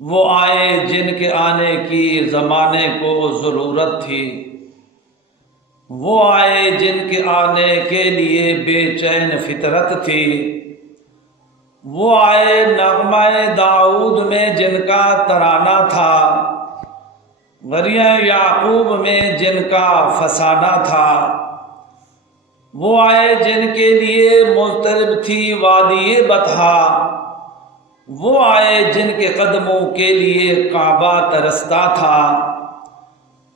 وہ آئے جن کے آنے کی زمانے کو ضرورت تھی، وہ آئے جن کے آنے کے لیے بے چین فطرت تھی، وہ آئے نغمہ داؤد میں جن کا ترانہ تھا، غریہ یعقوب میں جن کا فسانہ تھا، وہ آئے جن کے لیے مضطرب تھی وادی بطحا، وہ آئے جن کے قدموں کے لیے کعبہ ترستا تھا،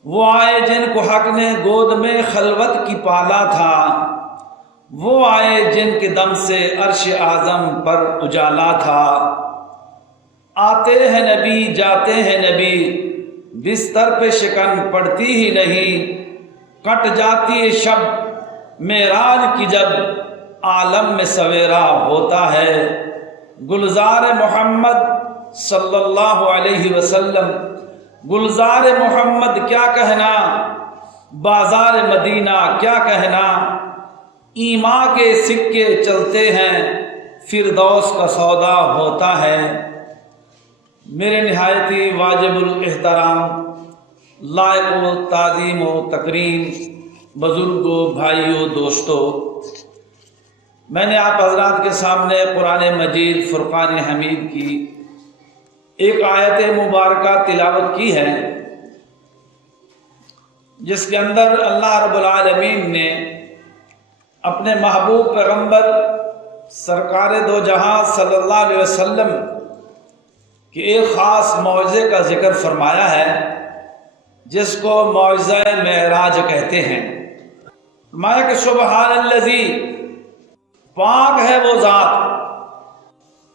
وہ آئے جن کو حق نے گود میں خلوت کی پالا تھا، وہ آئے جن کے دم سے عرش اعظم پر اجالا تھا۔ آتے ہیں نبی جاتے ہیں نبی، بستر پہ شکن پڑتی ہی نہیں، کٹ جاتی ہے شب معراج کی جب عالم میں سویرا ہوتا ہے۔ گلزار محمد صلی اللہ علیہ وسلم، گلزار محمد کیا کہنا، بازار مدینہ کیا کہنا، ایمان کے سکے چلتے ہیں، فردوس کا سودا ہوتا ہے۔ میرے نہایتی واجب الاحترام، لائق و تعظیم و تکریم بزرگوں، بھائیوں، دوستوں، میں نے آپ حضرات کے سامنے قرآن مجید فرقان حمید کی ایک آیت مبارکہ تلاوت کی ہے، جس کے اندر اللہ رب العالمین نے اپنے محبوب پیغمبر سرکار دو جہاں صلی اللہ علیہ وسلم کے ایک خاص معجزے کا ذکر فرمایا ہے، جس کو معجزہ معراج کہتے ہیں۔ فرمایا کہ سبحان الذی، پاک ہے وہ ذات،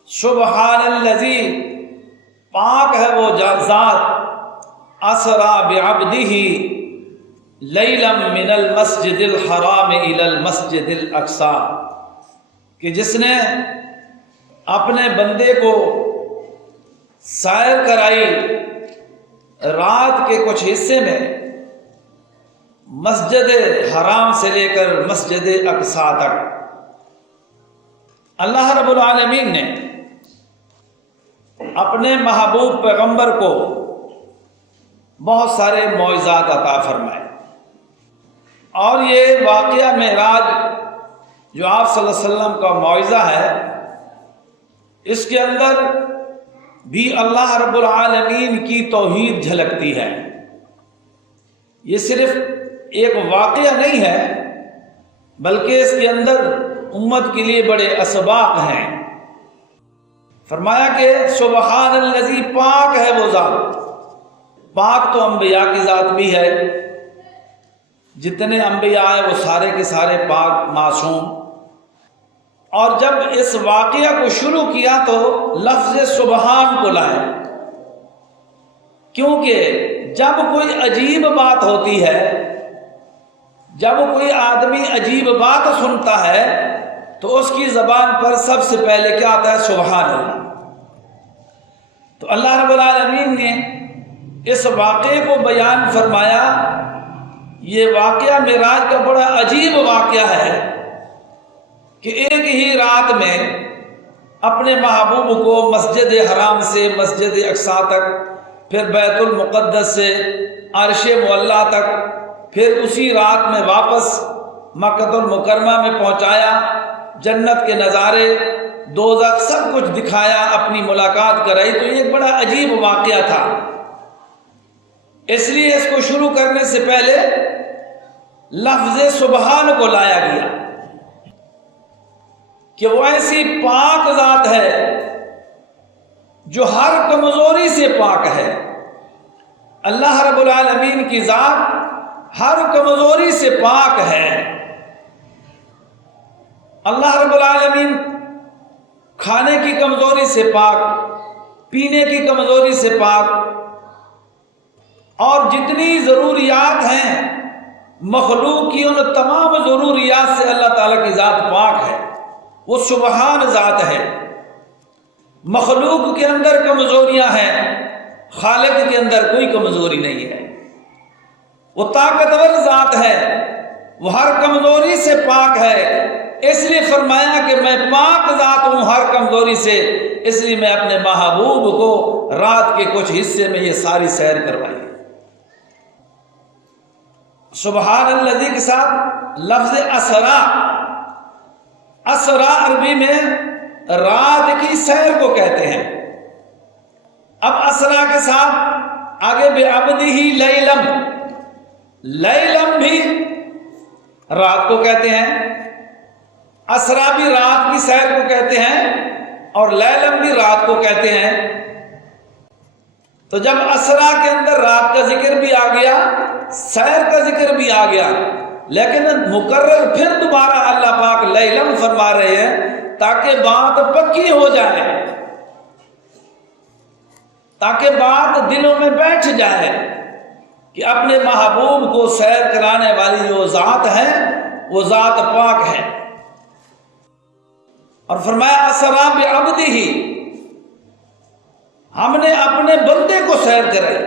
سبحان الذی، پاک ہے وہ ذات، اسرا بعبدہ لیلا من المسجد الحرام الی المسجد الاقصی، کہ جس نے اپنے بندے کو سیر کرائی رات کے کچھ حصے میں مسجد حرام سے لے کر مسجد اقصی تک۔ اللہ رب العالمین نے اپنے محبوب پیغمبر کو بہت سارے معجزات عطا فرمائے، اور یہ واقعہ معراج جو آپ صلی اللہ علیہ وسلم کا معجزہ ہے، اس کے اندر بھی اللہ رب العالمین کی توحید جھلکتی ہے۔ یہ صرف ایک واقعہ نہیں ہے، بلکہ اس کے اندر امت کے لیے بڑے اسباق ہیں۔ فرمایا کہ سبحان الذی، پاک ہے وہ ذات، پاک تو انبیاء کی ذات بھی ہے، جتنے انبیاء ہیں وہ سارے کے سارے پاک معصوم۔ اور جب اس واقعہ کو شروع کیا تو لفظ سبحان کو لائے، کیونکہ جب کوئی عجیب بات ہوتی ہے، جب کوئی آدمی عجیب بات سنتا ہے تو اس کی زبان پر سب سے پہلے کیا آتا ہے؟ سبحان اللہ۔ تو اللہ رب العالمین نے اس واقعے کو بیان فرمایا۔ یہ واقعہ معراج کا بڑا عجیب واقعہ ہے کہ ایک ہی رات میں اپنے محبوب کو مسجد حرام سے مسجد اقصی تک، پھر بیت المقدس سے عرش معلیٰ تک، پھر اسی رات میں واپس مکہ المکرمہ میں پہنچایا، جنت کے نظارے، دوزخ سب کچھ دکھایا، اپنی ملاقات کرائی۔ تو یہ ایک بڑا عجیب واقعہ تھا، اس لیے اس کو شروع کرنے سے پہلے لفظ سبحان کو لایا گیا کہ وہ ایسی پاک ذات ہے جو ہر کمزوری سے پاک ہے۔ اللہ رب العالمین کی ذات ہر کمزوری سے پاک ہے۔ اللہ رب العالمین کھانے کی کمزوری سے پاک، پینے کی کمزوری سے پاک، اور جتنی ضروریات ہیں مخلوق کی، ان تمام ضروریات سے اللہ تعالیٰ کی ذات پاک ہے۔ وہ سبحان ذات ہے۔ مخلوق کے اندر کمزوریاں ہیں، خالق کے اندر کوئی کمزوری نہیں ہے۔ وہ طاقتور ذات ہے، وہ ہر کمزوری سے پاک ہے، اس لیے فرمایا کہ میں پاک ذات ہوں ہر کمزوری سے، اس لیے میں اپنے محبوب کو رات کے کچھ حصے میں یہ ساری سیر کروائی۔ سبحان الذی کے ساتھ لفظ اسرا، اسرا عربی میں رات کی سیر کو کہتے ہیں۔ اب اسرا کے ساتھ آگے بعبدہ لیلم، لیلم بھی رات کو کہتے ہیں، اسرا بھی رات کی سیر کو کہتے ہیں اور لیلم بھی رات کو کہتے ہیں۔ تو جب اسرا کے اندر رات کا ذکر بھی آ گیا، سیر کا ذکر بھی آ گیا، لیکن مقرر پھر دوبارہ اللہ پاک لیلم فرما رہے ہیں تاکہ بات پکی ہو جائے، تاکہ بات دلوں میں بیٹھ جائے کہ اپنے محبوب کو سیر کرانے والی جو ذات ہے وہ ذات پاک ہے۔ اور فرمایا اسرا بعبدہ، ہم نے اپنے بندے کو سیر کرائی۔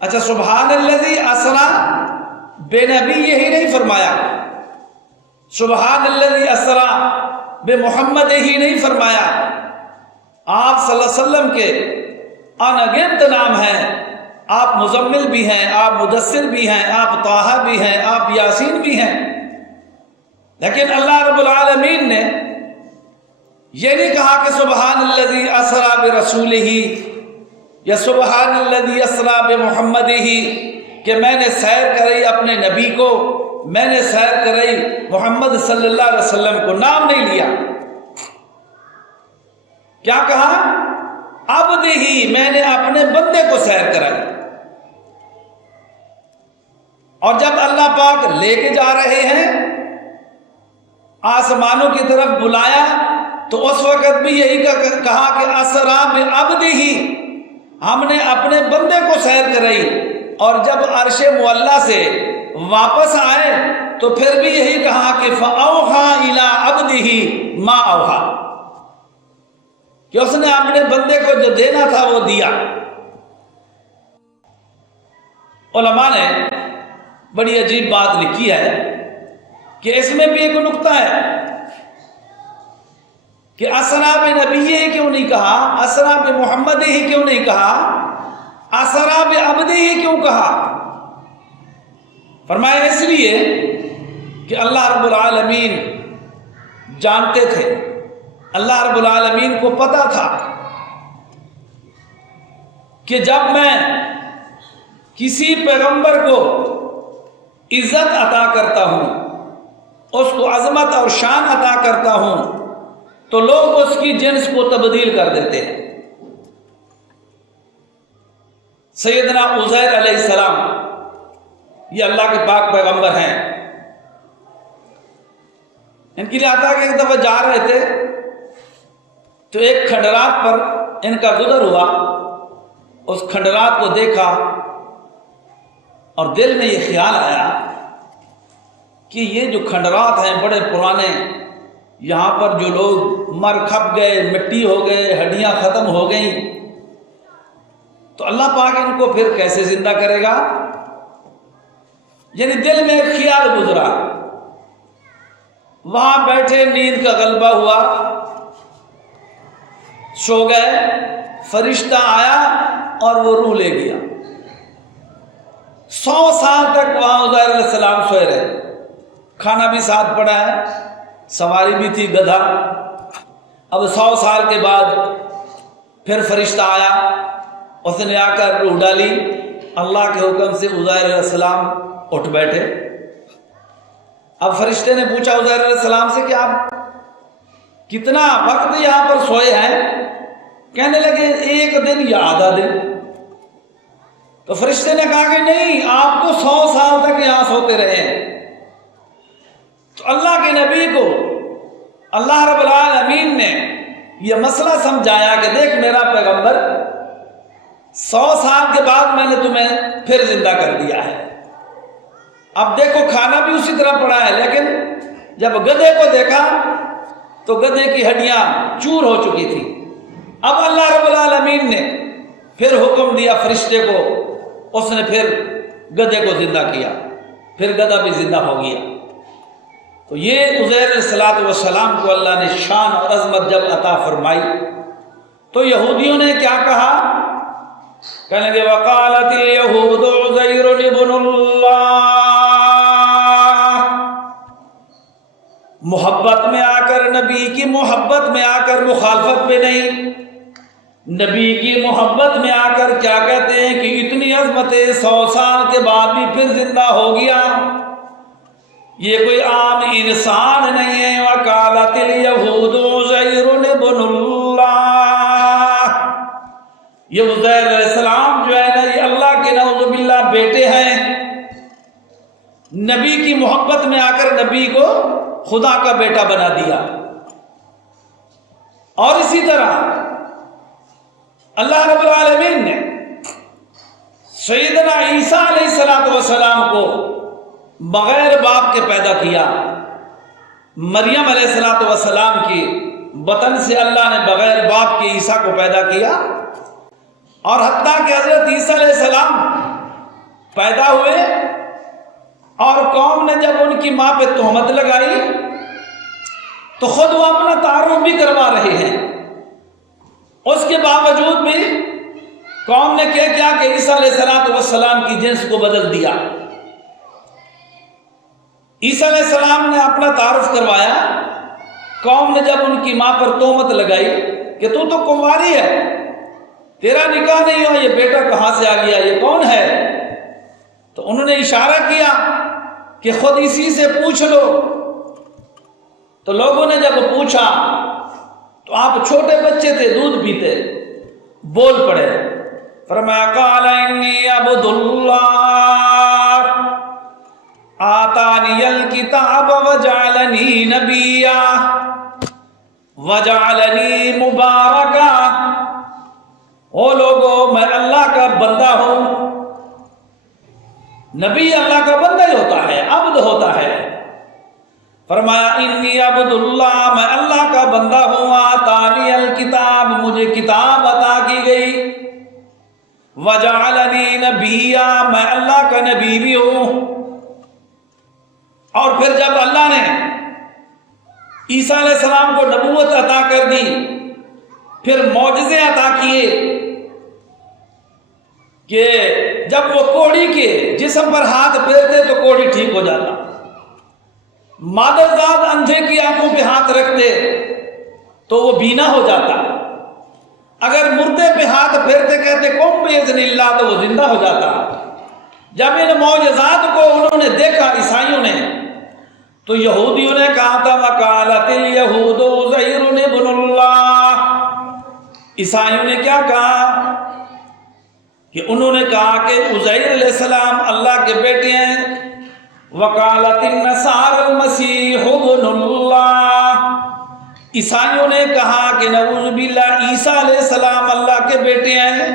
اچھا، سبحان الذی اسرا بے نبی یہی نہیں فرمایا، سبحان الذی اسرا بے محمد ہی نہیں فرمایا، آپ صلی اللہ علیہ وسلم کے انگنت نام ہیں، آپ مزمل بھی ہیں، آپ مدثر بھی ہیں، آپ طٰہٰ بھی ہیں، آپ یاسین بھی ہیں، لیکن اللہ رب العالمین نے یہ نہیں کہا کہ سبحان الذی اسرا برسولہ یا سبحان الذی اسرا بمحمدہ، کہ میں نے سیر کرائی اپنے نبی کو، میں نے سیر کرائی محمد صلی اللہ علیہ وسلم کو، نام نہیں لیا۔ کیا کہا؟ عبدہ، میں نے اپنے بندے کو سیر کرائی۔ اور جب اللہ پاک لے کے جا رہے ہیں، آسمانوں کی طرف بلایا، تو اس وقت بھی یہی کہا کہ اسرا بعبدہ، ہم نے اپنے بندے کو سیر کرائی۔ اور جب عرش معلیٰ سے واپس آئے تو پھر بھی یہی کہا کہ فَأَوْحَىٰ إِلَىٰ عَبْدِهِ مَا أَوْحَىٰ، کہ اس نے اپنے بندے کو جو دینا تھا وہ دیا۔ علماء نے بڑی عجیب بات لکھی ہے کہ اس میں بھی ایک نکتہ ہے کہ اسرا بنبی ہی کیوں نہیں کہا، اسرا بمحمد ہی کیوں نہیں کہا، اسرا بعبدہ ہی کیوں کہا؟ فرمایا اس لیے کہ اللہ رب العالمین جانتے تھے، اللہ رب العالمین کو پتا تھا کہ جب میں کسی پیغمبر کو عزت عطا کرتا ہوں، اس کو عظمت اور شان عطا کرتا ہوں، تو لوگ اس کی جنس کو تبدیل کر دیتے ہیں۔ سیدنا عزیر علیہ السلام یہ اللہ کے پاک پیغمبر ہیں، ان کے لیے آتا کہ ایک دفعہ جا رہے تھے تو ایک کھنڈرات پر ان کا گزر ہوا، اس کھنڈرات کو دیکھا اور دل میں یہ خیال آیا کہ یہ جو کھنڈرات ہیں بڑے پرانے، یہاں پر جو لوگ مر کھپ گئے، مٹی ہو گئے، ہڈیاں ختم ہو گئیں، تو اللہ پاک ان کو پھر کیسے زندہ کرے گا؟ یعنی دل میں ایک خیال گزرا، وہاں بیٹھے نیند کا غلبہ ہوا، سو گئے، فرشتہ آیا اور وہ روح لے گیا۔ 100 سال تک وہاں عزیر علیہ السلام سوئے رہے، کھانا بھی ساتھ پڑا ہے، سواری بھی تھی گدھا۔ اب 100 سال کے بعد پھر فرشتہ آیا، اس نے آ کر روح ڈالی، اللہ کے حکم سے عزیر علیہ السلام اٹھ بیٹھے۔ اب فرشتے نے پوچھا عزیر علیہ السلام سے کہ آپ کتنا وقت یہاں پر سوئے ہیں؟ کہنے لگے 1 دن یا آدھا دن۔ تو فرشتے نے کہا کہ نہیں، آپ تو 100 سال تک یہاں سوتے رہے ہیں۔ تو اللہ کے نبی کو اللہ رب العالمین نے یہ مسئلہ سمجھایا کہ دیکھ میرا پیغمبر، 100 سال کے بعد میں نے تمہیں پھر زندہ کر دیا ہے۔ اب دیکھو کھانا بھی اسی طرح پڑا ہے، لیکن جب گدھے کو دیکھا تو گدھے کی ہڈیاں چور ہو چکی تھی۔ اب اللہ رب العالمین نے پھر حکم دیا فرشتے کو، اس نے پھر گدھے کو زندہ کیا، پھر گدھا بھی زندہ ہو گیا۔ تو یہ عزیر علیہ السلام کو اللہ نے شان اور عظمت جب عطا فرمائی تو یہودیوں نے کیا کہا؟ کہنے کہ وقالت الیہود عزیر ابن اللہ، محبت میں آ کر، نبی کی محبت میں آ کر مخالفت پہ نہیں، نبی کی محبت میں آ کر کیا کہتے ہیں کہ اتنی عظمت 100 سال کے بعد بھی پھر زندہ ہو گیا، یہ کوئی عام انسان نہیں ہے۔ وقالت الیہود عزیر ابن اللہ، یہ عزیر علیہ السلام جو ہے نا یہ اللہ کے نعوذ باللہ بیٹے ہیں، نبی کی محبت میں آ کر نبی کو خدا کا بیٹا بنا دیا۔ اور اسی طرح اللہ رب العالمین نے سیدنا عیسیٰ علیہ السلام کو بغیر باپ کے پیدا کیا، مریم علیہ السلام کی بطن سے اللہ نے بغیر باپ کے عیسیٰ کو پیدا کیا، اور حتیٰ کہ حضرت عیسیٰ علیہ السلام پیدا ہوئے اور قوم نے جب ان کی ماں پہ تہمت لگائی تو خود وہ اپنا تعارف بھی کروا رہے ہیں، اس کے باوجود بھی قوم نے کیا کیا کہ عیسیٰ علیہ السلام کی جنس کو بدل دیا۔ عیسیٰ علیہ السلام نے اپنا تعارف کروایا، قوم نے جب ان کی ماں پر تہمت لگائی کہ تو کنواری ہے، تیرا نکاح نہیں ہوا، یہ بیٹا کہاں سے آ گیا، یہ کون ہے؟ تو انہوں نے اشارہ کیا کہ خود اسی سے پوچھ لو۔ تو لوگوں نے جب پوچھا تو آپ چھوٹے بچے تھے، دودھ پیتے، بول پڑے، فرمایا قال انی عبد اللہ آتانی الکتاب وجعلنی نبیا وجعلنی مبارکا، او لوگو میں اللہ کا بندہ ہوں۔ نبی اللہ کا بندہ ہی ہوتا ہے، عبد ہوتا ہے۔ فرمایا انی عبد اللہ، میں اللہ کا بندہ ہوں، آتانی الکتاب، مجھے کتاب عطا کی گئی، وجعلنی نبیا، میں اللہ کا نبی بھی ہوں۔ اور پھر جب اللہ نے عیسیٰ علیہ السلام کو نبوت عطا کر دی، پھر معجزے عطا کیے کہ جب وہ کوڑی کے جسم پر ہاتھ پھیرتے تو کوڑی ٹھیک ہو جاتا، مادرزاد اندھے کی آنکھوں پہ ہاتھ رکھتے تو وہ بینا ہو جاتا، اگر مردے پہ ہاتھ پھیرتے کہتے قم باذن اللہ تو وہ زندہ ہو جاتا۔ جب ان معجزات کو انہوں نے دیکھا عیسائیوں نے تو یہودیوں نے کہا تھا وقالت الیہود عزیر ابن اللہ، عیسائیوں نے کیا کہا کہ انہوں نے کہا کہ عزیر علیہ السلام اللہ کے بیٹے ہیں۔ وقالت النصارى المسیح ابن اللہ، عیسائیوں نے کہا کہ نعوذ باللہ عیسیٰ علیہ السلام اللہ کے بیٹے ہیں۔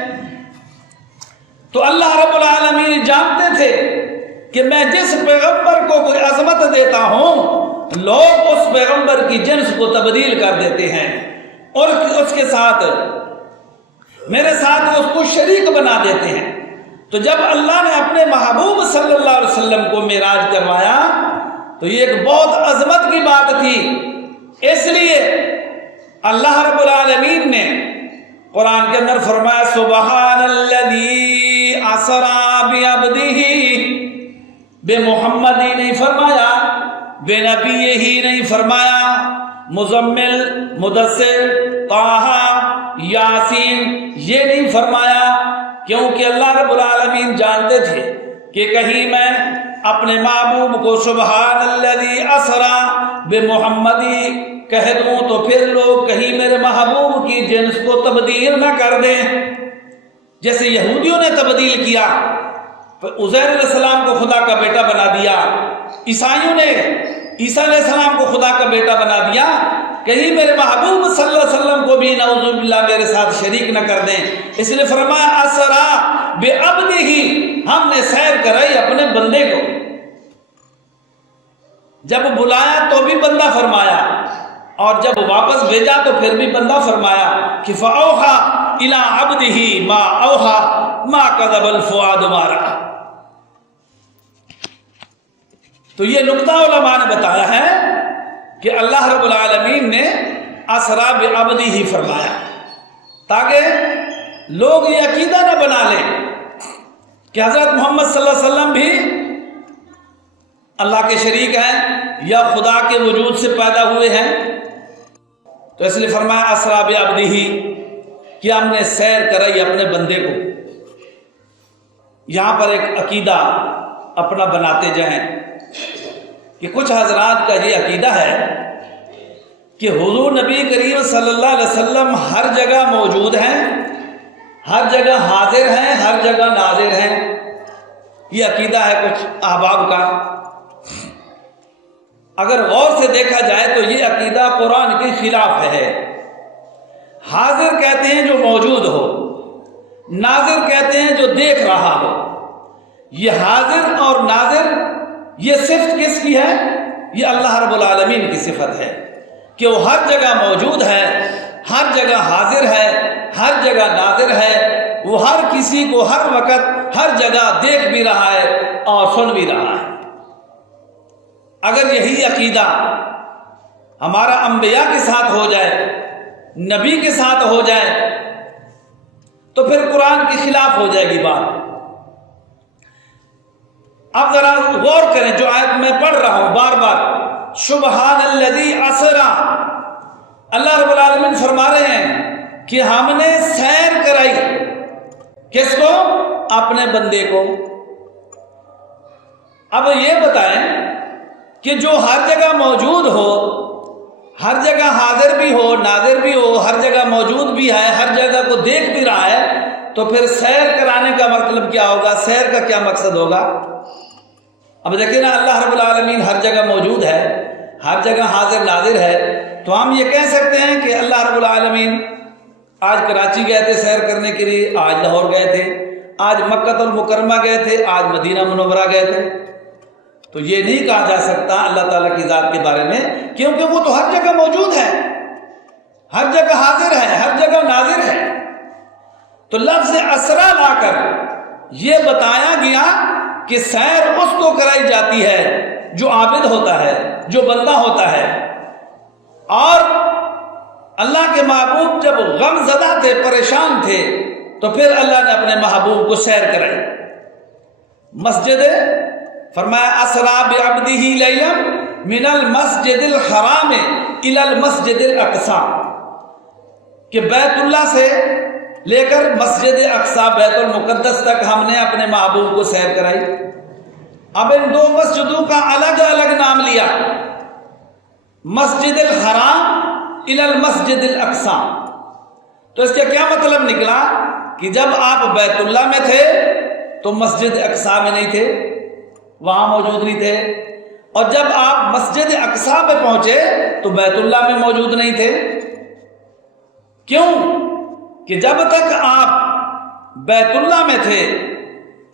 تو اللہ رب العالمین جانتے تھے کہ میں جس پیغمبر کو کوئی عظمت دیتا ہوں لوگ اس پیغمبر کی جنس کو تبدیل کر دیتے ہیں اور اس کے ساتھ میرے ساتھ اس کو شریک بنا دیتے ہیں۔ تو جب اللہ نے اپنے محبوب صلی اللہ علیہ وسلم کو معراج کروایا تو یہ ایک بہت عظمت کی بات تھی، اس لیے اللہ رب العالمین نے قرآن کے اندر فرمایا سبحان الذی اسری بعبدہ، بے محمد ہی نہیں فرمایا، بے نبی ہی نہیں فرمایا، مزمل، مدثر، طٰہٰ، یاسین یہ نہیں فرمایا، کیونکہ اللہ رب العالمین جانتے تھے کہ کہیں میں اپنے محبوب کو سبحان الذی اسری بمحمدی کہہ دوں تو پھر لوگ کہیں میرے محبوب کی جنس کو تبدیل نہ کر دیں، جیسے یہودیوں نے تبدیل کیا، عزیر علیہ السلام کو خدا کا بیٹا بنا دیا، عیسائیوں نے عیسیٰ علیہ السلام کو خدا کا بیٹا بنا دیا، کہیں میرے محبوب صلی اللہ علیہ وسلم کو بھی نعوذ باللہ میرے ساتھ شریک نہ کر دیں۔ اس لیے فرمایا اسری بعبدہ، ہم نے سیر کرائی اپنے بندے کو، جب بلایا تو بھی بندہ فرمایا اور جب واپس بھیجا تو پھر بھی بندہ فرمایا کہ فاوحیٰ الی عبدہ ما اوحیٰ ما کذب الفؤاد ما رأیٰ۔ تو یہ نقطہ علماء نے بتایا ہے کہ اللہ رب العالمین نے اسرا بعبدہ فرمایا تاکہ لوگ یہ عقیدہ نہ بنا لیں کہ حضرت محمد صلی اللہ علیہ وسلم بھی اللہ کے شریک ہیں یا خدا کے وجود سے پیدا ہوئے ہیں. تو اس لیے فرمایا اسرا بعبدہ کہ ہم نے سیر کرائی اپنے بندے کو. یہاں پر ایک عقیدہ اپنا بناتے جائیں کہ کچھ حضرات کا یہ عقیدہ ہے کہ حضور نبی کریم صلی اللہ علیہ وسلم ہر جگہ موجود ہیں، ہر جگہ حاضر ہیں، ہر جگہ ناظر ہیں. یہ عقیدہ ہے کچھ احباب کا. اگر غور سے دیکھا جائے تو یہ عقیدہ قرآن کے خلاف ہے. حاضر کہتے ہیں جو موجود ہو، ناظر کہتے ہیں جو دیکھ رہا ہو. یہ حاضر اور ناظر یہ صفت کس کی ہے؟ یہ اللہ رب العالمین کی صفت ہے کہ وہ ہر جگہ موجود ہے، ہر جگہ حاضر ہے، ہر جگہ ناظر ہے. وہ ہر کسی کو ہر وقت ہر جگہ دیکھ بھی رہا ہے اور سن بھی رہا ہے. اگر یہی عقیدہ ہمارا انبیاء کے ساتھ ہو جائے، نبی کے ساتھ ہو جائے، تو پھر قرآن کے خلاف ہو جائے گی بات. اب ذرا غور کریں جو آیت میں پڑھ رہا ہوں بار بار، سبحان الذی اسرا. اللہ رب العالمین فرما رہے ہیں کہ ہم نے سیر کرائی. کس کو؟ اپنے بندے کو. اب یہ بتائیں کہ جو ہر جگہ موجود ہو، ہر جگہ حاضر بھی ہو، ناظر بھی ہو، ہر جگہ موجود بھی ہے، ہر جگہ کو دیکھ بھی رہا ہے، تو پھر سیر کرانے کا مطلب کیا ہوگا؟ سیر کا کیا مقصد ہوگا؟ اب دیکھیں نا، اللہ رب العالمین ہر جگہ موجود ہے، ہر جگہ حاضر ناظر ہے. تو ہم یہ کہہ سکتے ہیں کہ اللہ رب العالمین آج کراچی گئے تھے سیر کرنے کے لیے، آج لاہور گئے تھے، آج مکہ المکرمہ گئے تھے، آج مدینہ منورہ گئے تھے. تو یہ نہیں کہا جا سکتا اللہ تعالیٰ کی ذات کے بارے میں، کیونکہ وہ تو ہر جگہ موجود ہے، ہر جگہ حاضر ہے، ہر جگہ ناظر ہے. تو لفظ اسرا لا کر یہ بتایا گیا کہ سیر اس کو کرائی جاتی ہے جو عابد ہوتا ہے، جو بندہ ہوتا ہے. اور اللہ کے محبوب جب غم زدہ تھے، پریشان تھے، تو پھر اللہ نے اپنے محبوب کو سیر کرائی. مسجد فرمایا اسرا بعبدہ لیلا من المسجد الحرام الی المسجد الاقصی، کہ بیت اللہ سے لے کر مسجد اقصی بیت المقدس تک ہم نے اپنے محبوب کو سیر کرائی. اب ان دو مسجدوں کا الگ الگ نام لیا، مسجد الحرام الی المسجد الاقصی. تو اس کا کیا مطلب نکلا کہ جب آپ بیت اللہ میں تھے تو مسجد اقصی میں نہیں تھے، وہاں موجود نہیں تھے، اور جب آپ مسجد اقصی پہ پہنچے تو بیت اللہ میں موجود نہیں تھے. کیوں؟ کہ جب تک آپ بیت اللہ میں تھے،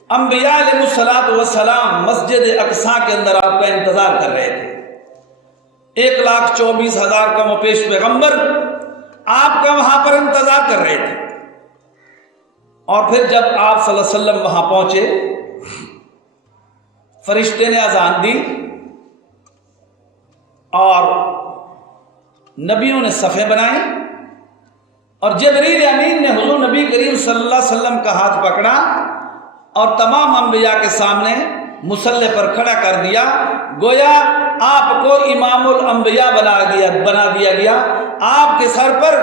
انبیاء علیہ الصلوۃ والسلام مسجد اقصی کے اندر آپ کا انتظار کر رہے تھے. 1,24,000 کم و پیش پیغمبر آپ کا وہاں پر انتظار کر رہے تھے. اور پھر جب آپ صلی اللہ علیہ وسلم وہاں پہنچے، فرشتے نے اذان دی اور نبیوں نے صفیں بنائیں، اور جبریل امین نے حضور نبی کریم صلی اللہ علیہ وسلم کا ہاتھ پکڑا اور تمام انبیاء کے سامنے مصلی پر کھڑا کر دیا. گویا آپ کو امام الانبیاء بنا دیا گیا، آپ کے سر پر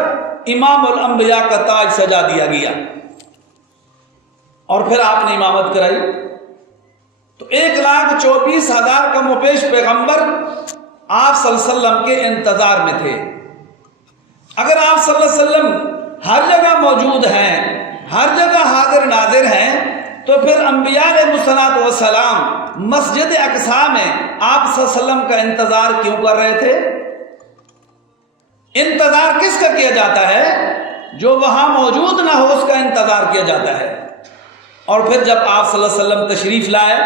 امام الانبیاء کا تاج سجا دیا گیا، اور پھر آپ نے امامت کرائی. تو 1,24,000 کم و پیش پیغمبر آپ صلی اللہ علیہ وسلم کے انتظار میں تھے. اگر آپ صلی اللہ علیہ وسلم ہر جگہ موجود ہیں، ہر جگہ حاضر ناظر ہیں، تو پھر انبیاء علیہ الصلوۃ والسلام مسجد اقصی میں آپ صلی اللہ علیہ وسلم کا انتظار کیوں کر رہے تھے؟ انتظار کس کا کیا جاتا ہے؟ جو وہاں موجود نہ ہو اس کا انتظار کیا جاتا ہے. اور پھر جب آپ صلی اللہ علیہ وسلم تشریف لائے،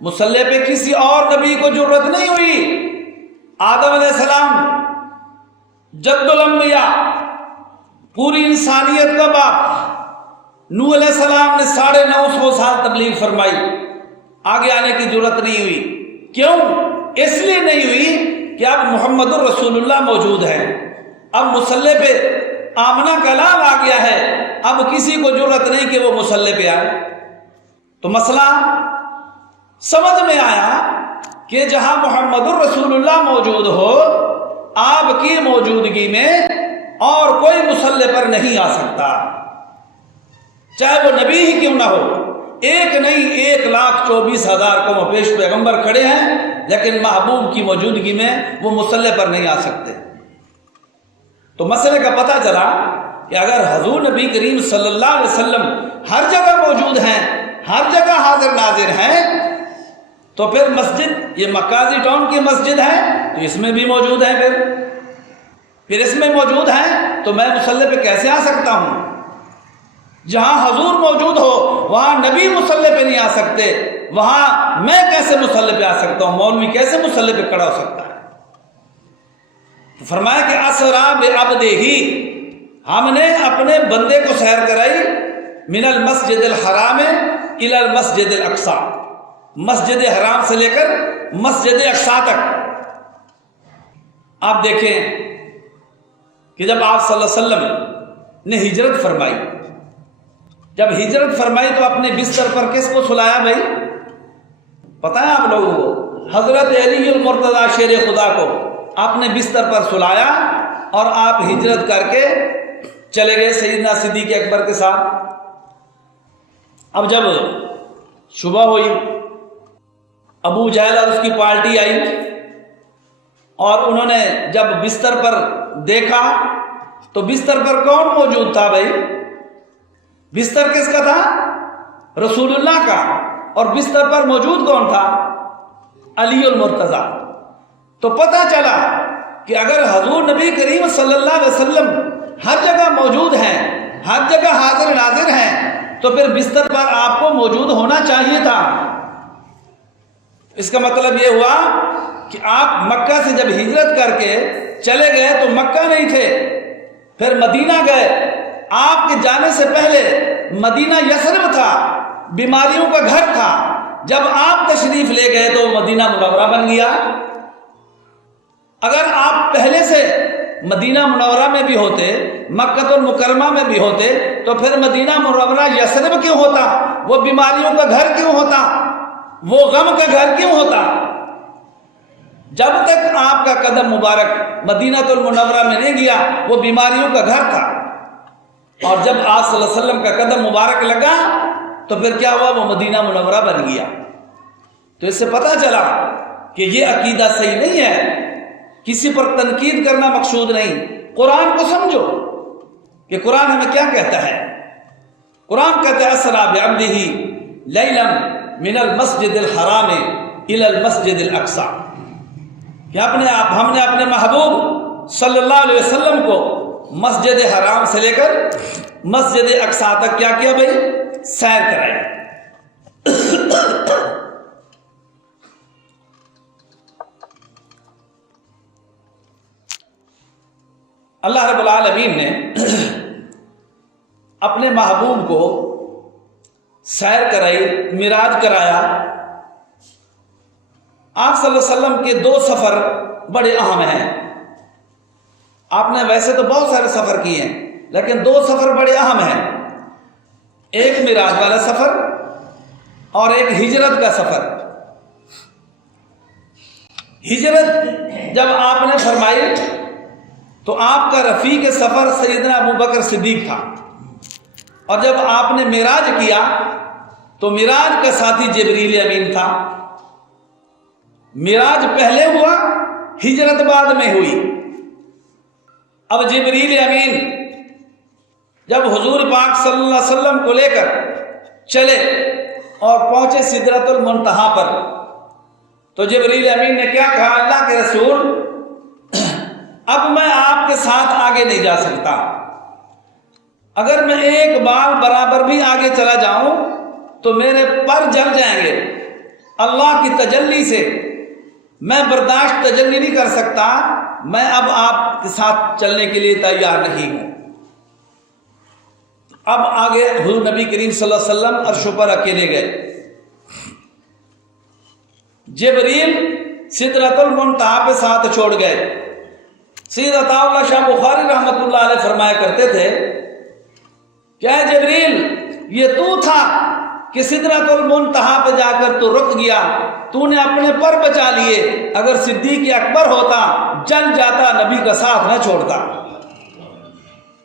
مصلی پہ کسی اور نبی کو ضرورت نہیں ہوئی. آدم علیہ السلام جد الانبیاء، پوری انسانیت کا باپ، نوح علیہ السلام نے 950 سال تبلیغ فرمائی، آگے آنے کی ضرورت نہیں ہوئی. کیوں؟ اس لیے نہیں ہوئی کہ اب محمد الرسول اللہ موجود ہیں، اب مصلی پہ آمنہ کلام آ گیا ہے، اب کسی کو جرأت نہیں کہ وہ مصلی پہ آئے۔ تو مسئلہ سمجھ میں آیا کہ جہاں محمد الرسول اللہ موجود ہو، آپ کی موجودگی میں اور کوئی مصلی پر نہیں آ سکتا، چاہے وہ نبی ہی کیوں نہ ہو۔ ایک نہیں 1,24,000 قوم و پیش پیغمبر کھڑے ہیں، لیکن محبوب کی موجودگی میں وہ مصلی پر نہیں آ سکتے۔ تو مسئلے کا پتہ چلا کہ اگر حضور نبی کریم صلی اللہ علیہ وسلم ہر جگہ موجود ہیں، ہر جگہ حاضر ناظر ہیں، تو پھر مسجد، یہ مکاظی ٹاؤن کی مسجد ہے تو اس میں بھی موجود ہیں، پھر اس میں موجود ہیں تو میں مصلی پہ کیسے آ سکتا ہوں؟ جہاں حضور موجود ہو وہاں نبی مصلی پہ نہیں آ سکتے، وہاں میں کیسے مصلی پہ آ سکتا ہوں؟ مولوی کیسے مصلی پہ کھڑا ہو سکتا ہے؟ تو فرمایا کہ اسرا بعبدہ، ہم نے اپنے بندے کو سیر کرائی، من المسجد الحرام الی المسجد الاقصی، مسجد حرام سے لے کر مسجد اقصی تک۔ آپ دیکھیں کہ جب آپ صلی اللہ علیہ وسلم نے ہجرت فرمائی، جب ہجرت فرمائی تو اپنے بستر پر کس کو سلایا بھائی؟ پتہ ہے آپ لوگوں کو؟ حضرت علی المرتضیٰ شیر خدا کو اپنے بستر پر سلایا اور آپ ہجرت کر کے چلے گئے سیدنا صدیق اکبر کے ساتھ۔ اب جب صبح ہوئی، ابو جہل اور اس کی پارٹی آئی، اور انہوں نے جب بستر پر دیکھا تو بستر پر کون موجود تھا بھائی؟ بستر کس کا تھا؟ رسول اللہ کا۔ اور بستر پر موجود کون تھا؟ علی المرتضیٰ۔ تو پتہ چلا کہ اگر حضور نبی کریم صلی اللہ علیہ وسلم ہر جگہ موجود ہیں، ہر جگہ حاضر ناظر ہیں، تو پھر بستر پر آپ کو موجود ہونا چاہیے تھا۔ اس کا مطلب یہ ہوا کہ آپ مکہ سے جب ہجرت کر کے چلے گئے تو مکہ نہیں تھے، پھر مدینہ گئے۔ آپ کے جانے سے پہلے مدینہ یثرب تھا، بیماریوں کا گھر تھا۔ جب آپ تشریف لے گئے تو مدینہ منورہ بن گیا۔ اگر آپ پہلے سے مدینہ منورہ میں بھی ہوتے، مکہ المکرمہ میں بھی ہوتے، تو پھر مدینہ منورہ یثرب کیوں ہوتا؟ وہ بیماریوں کا گھر کیوں ہوتا؟ وہ غم کا گھر کیوں ہوتا؟ جب تک آپ کا قدم مبارک مدینہ المنورہ میں نہیں گیا، وہ بیماریوں کا گھر تھا۔ اور جب آپ صلی اللہ علیہ وسلم کا قدم مبارک لگا تو پھر کیا ہوا؟ وہ مدینہ منورہ بن گیا۔ تو اس سے پتہ چلا کہ یہ عقیدہ صحیح نہیں ہے، کسی پر تنقید کرنا مقصود نہیں۔ قرآن کو سمجھو کہ قرآن ہمیں کیا کہتا ہے۔ قرآن کہتا ہے اسرا بعبدہ لیلا من المسجد الحرام الی المسجد الاقصی، کہ ہم نے اپنے محبوب صلی اللہ علیہ وسلم کو مسجد حرام سے لے کر مسجد اقصی تک کیا کیا بھائی؟ سیر کرائی۔ اللہ رب العالمین نے اپنے محبوب کو سیر کرائی، معراج کرایا۔ آپ صلی اللہ علیہ وسلم کے 2 سفر بڑے اہم ہیں۔ آپ نے ویسے تو بہت سارے سفر کیے ہیں، لیکن 2 سفر بڑے اہم ہیں۔ ایک معراج والا سفر اور ایک ہجرت کا سفر۔ ہجرت جب آپ نے فرمائی تو آپ کا رفیق سفر سیدنا ابوبکر صدیق تھا، اور جب آپ نے معراج کیا تو معراج کا ساتھی جبریل امین تھا۔ معراج پہلے ہوا، ہجرت بعد میں ہوئی۔ اب جبریل امین جب حضور پاک صلی اللہ علیہ وسلم کو لے کر چلے اور پہنچے سدرۃ المنتہا پر، تو جبریل امین نے کیا کہا؟ اللہ کے رسول، اب میں آپ کے ساتھ آگے نہیں جا سکتا، اگر میں ایک بار برابر بھی آگے چلا جاؤں تو میرے پر جل جائیں گے۔ اللہ کی تجلی سے میں برداشت تجلی نہیں کر سکتا، میں اب آپ کے ساتھ چلنے کے لیے تیار نہیں ہوں۔ اب آگے حضور نبی کریم صلی اللہ علیہ وسلم عرش پر اکیلے گئے۔ جبریل سدرۃ المنتہا پہ ساتھ چھوڑ گئے۔ سید عطا اللہ شاہ بخاری رحمۃ اللہ علیہ فرمایا کرتے تھے کہ اے جبریل، یہ تو تھا کہ سدرۃ المنتہا پہ جا کر تو رک گیا، تو نے اپنے پر بچا لیے، اگر صدیق اکبر ہوتا جل جاتا، نبی کا ساتھ نہ چھوڑتا۔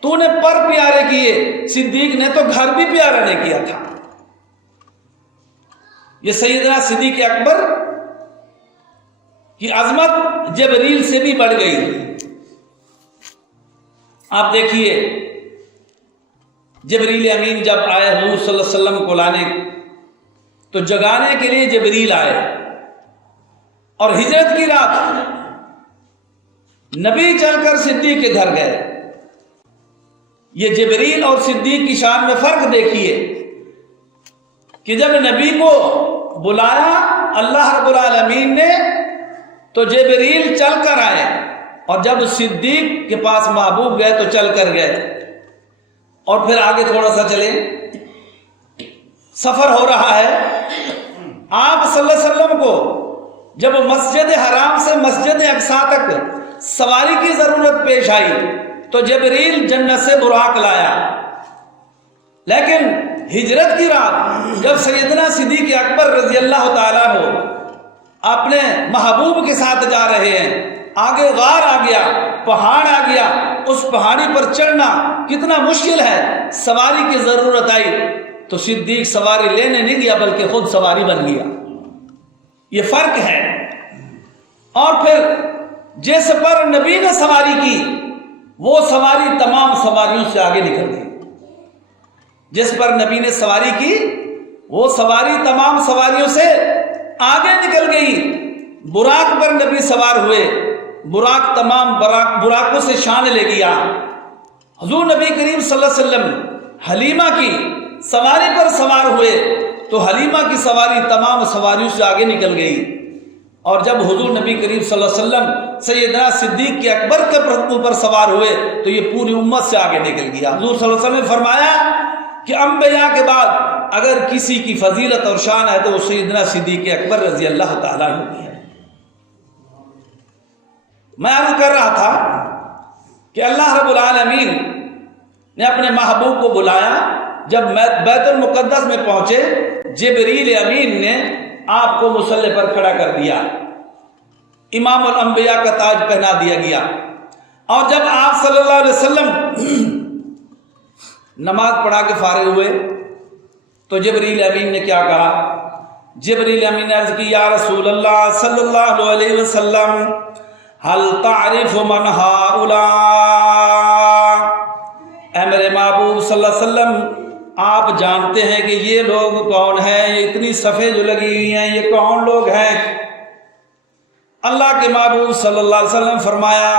تو نے پر پیارے کیے، صدیق نے تو گھر بھی پیارا نہیں کیا تھا۔ یہ سیدنا صدیق اکبر کی عظمت جبریل سے بھی بڑھ گئی۔ آپ دیکھیے جبریل امین جب آئے حضور صلی اللہ علیہ وسلم کو لانے تو جگانے کے لیے جبریل آئے، اور ہجرت کی رات نبی چل کر صدیق کے گھر گئے۔ یہ جبریل اور صدیق کی شان میں فرق دیکھیے کہ جب نبی کو بلایا اللہ رب العالمین نے تو جبریل چل کر آئے، اور جب صدیق کے پاس محبوب گئے تو چل کر گئے۔ اور پھر آگے تھوڑا سا چلے، سفر ہو رہا ہے، آپ صلی اللہ علیہ وسلم کو جب مسجد حرام سے مسجد اقصی تک سواری کی ضرورت پیش آئی تو جبریل جنت سے براق لایا۔ لیکن ہجرت کی رات جب سیدنا صدیق اکبر رضی اللہ تعالیٰ عنہ اپنے محبوب کے ساتھ جا رہے ہیں، آگے غار آ گیا، پہاڑ آ گیا، اس پہاڑی پر چڑھنا کتنا مشکل ہے، سواری کی ضرورت آئی تو صدیق سواری لینے نہیں گیا بلکہ خود سواری بن گیا۔ یہ فرق ہے۔ اور پھر جس پر نبی نے سواری کی وہ سواری تمام سواریوں سے آگے نکل گئی۔ جس پر نبی نے سواری کی وہ سواری تمام سواریوں سے آگے نکل گئی۔ براق پر نبی سوار ہوئے، براق تمام براقوں سے شان لے گیا۔ حضور نبی کریم صلی اللہ علیہ وسلم حلیمہ کی سواری پر سوار ہوئے تو حلیمہ کی سواری تمام سواریوں سے آگے نکل گئی۔ اور جب حضور نبی کریم صلی اللہ علیہ وسلم سیدنا صدیق کے اکبر کے اوپر سوار ہوئے تو یہ پوری امت سے آگے نکل گیا۔ حضور صلی اللہ علیہ وسلم نے فرمایا کہ انبیاء کے بعد اگر کسی کی فضیلت اور شان ہے تو وہ سیدنا صدیق اکبر رضی اللہ تعالیٰ عنہ کی ہے۔ میں عرض کر رہا تھا کہ اللہ رب العالمین نے اپنے محبوب کو بلایا، جب بیت المقدس میں پہنچے جبریل امین نے آپ کو مصلی پر کھڑا کر دیا، امام الانبیاء کا تاج پہنا دیا گیا۔ اور جب آپ صلی اللہ علیہ وسلم نماز پڑھا کے فارغ ہوئے تو جبریل امین نے کیا کہا؟ جبریل امین نے عرض کی، یا رسول اللہ صلی اللہ علیہ وسلم حل تعرف من ہؤلاء، اے میرے محبوب صلی اللہ علیہ وسلم آپ جانتے ہیں کہ یہ لوگ کون ہیں؟ یہ اتنی صفیں جو لگی ہوئی ہیں یہ کون لوگ ہیں؟ اللہ کے محبوب صلی اللہ علیہ وسلم فرمایا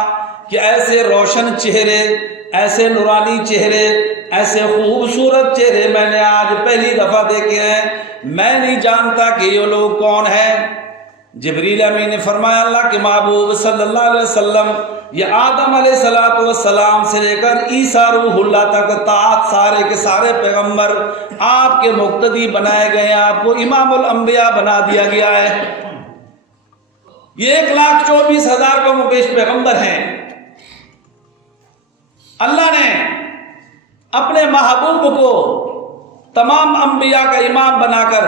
کہ ایسے روشن چہرے، ایسے نورانی چہرے، ایسے خوبصورت چہرے میں نے آج پہلی دفعہ دیکھے ہیں، میں نہیں جانتا کہ یہ لوگ کون ہیں۔ جبریل امین نے فرمایا اللہ کے محبوب صلی اللہ علیہ وسلم یہ آدم علیہ السلام سے لے کر عیسیٰ روح اللہ تک سارے کے سارے پیغمبر آپ کے مقتدی بنائے گئے ہیں، آپ کو امام الانبیاء بنا دیا گیا ہے۔ یہ 1,24,000 کم و بیش پیغمبر ہیں۔ اللہ نے اپنے محبوب کو تمام انبیاء کا امام بنا کر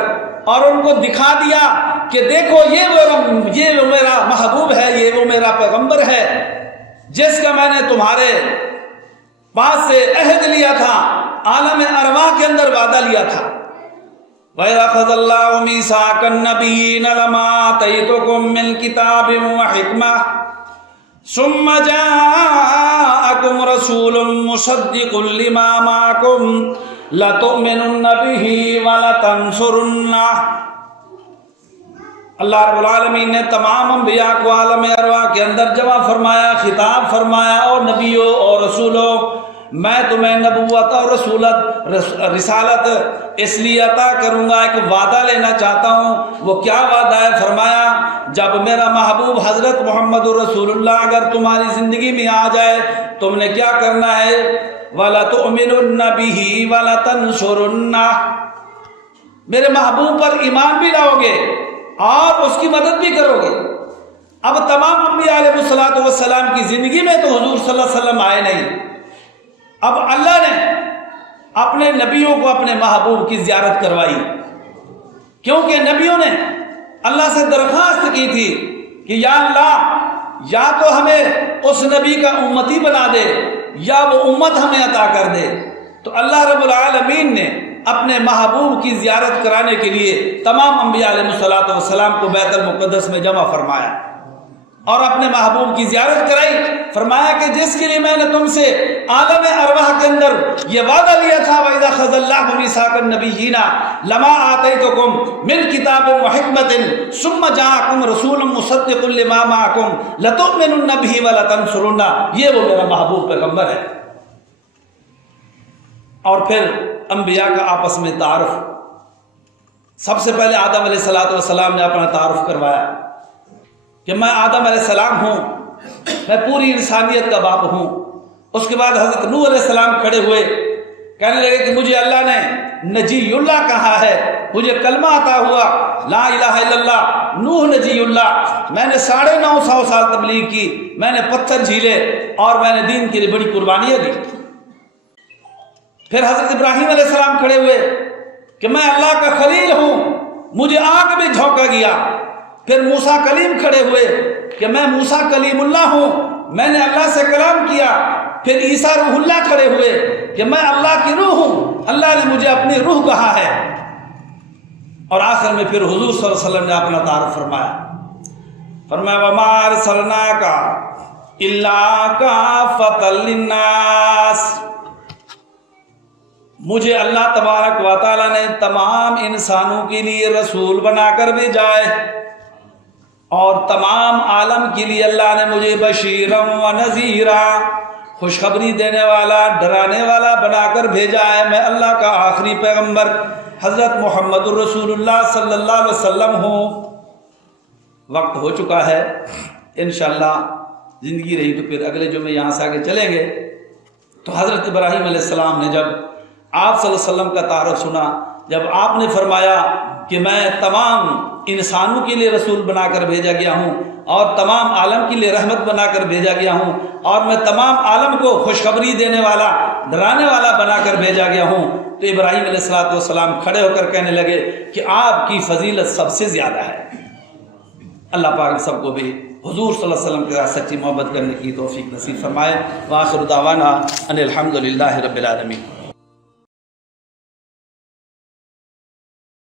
اور ان کو دکھا دیا کہ دیکھو یہ وہ میرا محبوب ہے، یہ وہ میرا پیغمبر ہے جس کا میں نے تمہارے پاس سے عہد لیا تھا، عالم ارواح کے اندر وعدہ لیا تھا۔ وَإِذْ أَخَذَ اللَّهُ مِيثَاقَ النَّبِيِّينَ لَمَا آتَيْتُكُم مِّن كِتَابٍ وَحِكْمَةٍ ثُمَّ جَاءَكُمْ رَسُولٌ مُصَدِّقٌ لِّمَا مَعَكُمْ لَتُؤْمِنُنَّ بِهِ وَلَتَنصُرُنَّهُ۔ اللہ رب العالمین نے تمام انبیاء کو عالم ارواح کے اندر جمع فرمایا، خطاب فرمایا، اور نبیوں اور رسولوں میں تمہیں نبوت اور رسالت اس لیے عطا کروں گا، ایک وعدہ لینا چاہتا ہوں۔ وہ کیا وعدہ ہے؟ فرمایا جب میرا محبوب حضرت محمد رسول اللہ اگر تمہاری زندگی میں آ جائے تم نے کیا کرنا ہے؟ وَلَتُؤْمِنُنَّ بِهِ وَلَتَنْصُرُنَّهُ، میرے محبوب پر ایمان بھی لاؤ گے آپ اس کی مدد بھی کرو گے۔ اب تمام انبیاء علیہ الصلوۃ والسلام کی زندگی میں تو حضور صلی اللہ علیہ وسلم آئے نہیں، اب اللہ نے اپنے نبیوں کو اپنے محبوب کی زیارت کروائی، کیونکہ نبیوں نے اللہ سے درخواست کی تھی کہ یا اللہ، یا تو ہمیں اس نبی کا امتی بنا دے یا وہ امت ہمیں عطا کر دے۔ تو اللہ رب العالمین نے اپنے محبوب کی زیارت کرانے کے لیے تمام انبیاء علیہ الصلوۃ والسلام کو بیت المقدس میں جمع فرمایا اور اپنے محبوب کی زیارت کرائی۔ فرمایا کہ جس کے لیے میں نے تم سے عالم ارواح کے اندر یہ وعدہ لیا تھا، وَإِذَا أَخَذَ اللَّهُ مِيثَاقَ النَّبِيِّينَ لَمَا آتَيْتُكُم مِّن كِتَابٍ وَحِكْمَةٍ ثُمَّ جَاءَكُمْ رَسُولٌ مُّصَدِّقٌ لِّمَا مَعَكُمْ لَتُؤْمِنُنَّ بِهِ وَلَتَنصُرُنَّهُ، یہ وہ میرا محبوب پیغمبر ہے۔ اور پھر انبیاء کا آپس میں تعارف، سب سے پہلے آدم علیہ السلام نے اپنا تعارف کروایا کہ میں آدم علیہ السلام ہوں، میں پوری انسانیت کا باپ ہوں۔ اس کے بعد حضرت نوح علیہ السلام کھڑے ہوئے، کہنے لگے کہ مجھے اللہ نے نجی اللہ کہا ہے، مجھے کلمہ عطا ہوا لا الہ الا اللہ، نوح نجی اللہ، میں نے 950 سال تبلیغ کی، میں نے پتھر جھیلے اور میں نے دین کے لیے بڑی قربانیاں دی۔ پھر حضرت ابراہیم علیہ السلام کھڑے ہوئے کہ میں اللہ کا خلیل ہوں، مجھے آگ میں جھونکا گیا۔ پھر موسیٰ کلیم کھڑے ہوئے کہ میں موسیٰ کلیم اللہ ہوں، میں نے اللہ سے کلام کیا۔ پھر عیسیٰ روح اللہ کھڑے ہوئے کہ میں اللہ کی روح ہوں، اللہ نے مجھے اپنی روح کہا ہے۔ اور آخر میں پھر حضور صلی اللہ علیہ وسلم نے اپنا تعارف فرمایا وَمَا أَرْسَلْنَاكَ إِلَّا كَافَّةً لِلنَّاسِ، مجھے اللہ تبارک و تعالیٰ نے تمام انسانوں کے لیے رسول بنا کر بھیجا ہے، اور تمام عالم کے لیے اللہ نے مجھے بشیرم و نذیرا، خوشخبری دینے والا، ڈرانے والا بنا کر بھیجا ہے۔ میں اللہ کا آخری پیغمبر حضرت محمد الرسول اللہ صلی اللہ علیہ وسلم ہوں۔ وقت ہو چکا ہے، انشاءاللہ زندگی رہی تو پھر اگلے جمعے یہاں سے آگے چلیں گے۔ تو حضرت ابراہیم علیہ السلام نے جب آپ صلی اللہ علیہ وسلم کا تعارف سنا، جب آپ نے فرمایا کہ میں تمام انسانوں کے لیے رسول بنا کر بھیجا گیا ہوں اور تمام عالم کے لیے رحمت بنا کر بھیجا گیا ہوں، اور میں تمام عالم کو خوشخبری دینے والا، ڈرانے والا بنا کر بھیجا گیا ہوں، تو ابراہیم علیہ السلام کھڑے ہو کر کہنے لگے کہ آپ کی فضیلت سب سے زیادہ ہے۔ اللہ پاک سب کو بھی حضور صلی اللہ علیہ وسلم کے ساتھ سچی محبت کرنے کی توفیق نصیب فرمائے۔ وآخر دعوانا ان الحمد للہ رب العالمین۔